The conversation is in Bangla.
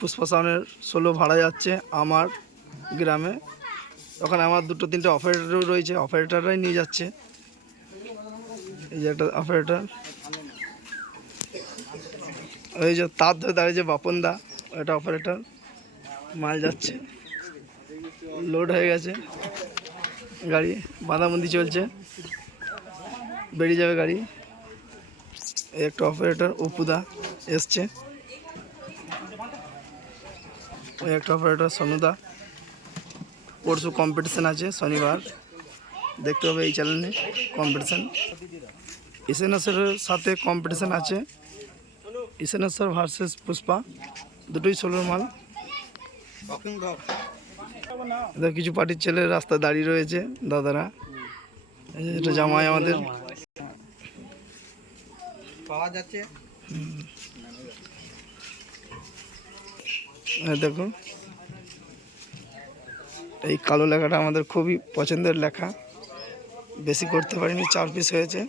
পুষ্পাসানের ষোলো ভাড়া যাচ্ছে আমার গ্রামে। ওখানে আমার দুটো তিনটে অপারেটরও রয়েছে অপারেটররাই নিয়ে যাচ্ছে। এই যে একটা অপারেটর ওই যে তার ধরে দাঁড়িয়েছে বাপন দা এটা অপারেটর মাল যাচ্ছে। লোড হয়ে গেছে। গাড়ি, বাঁধাবন্দি চলছে। বেরিয়ে যাবে গাড়ি। একটা অপারেটর অপুদা এসছে। ওই একটা অপারেটর সনুদা। পরশু কম্পিটিশান আছে শনিবার। দেখতে হবে এই চ্যানেলে কম্পিটিশান ইসেনাসের সাথে কম্পিটিশান আছে। ইসেনাসর ভার্সেস পুষ্পা দুটোই ষোলোর মাল। কিছু পার্টির ছেলে রাস্তায় দাঁড়িয়ে রয়েছে দাদারা। এটা জামাই আমাদের। পাওয়া যাচ্ছে। দেখো এই কালো লেখাটা আমাদের খুবই পছন্দের লেখা। বেশি করতে পারিনি চার পিস হয়েছে।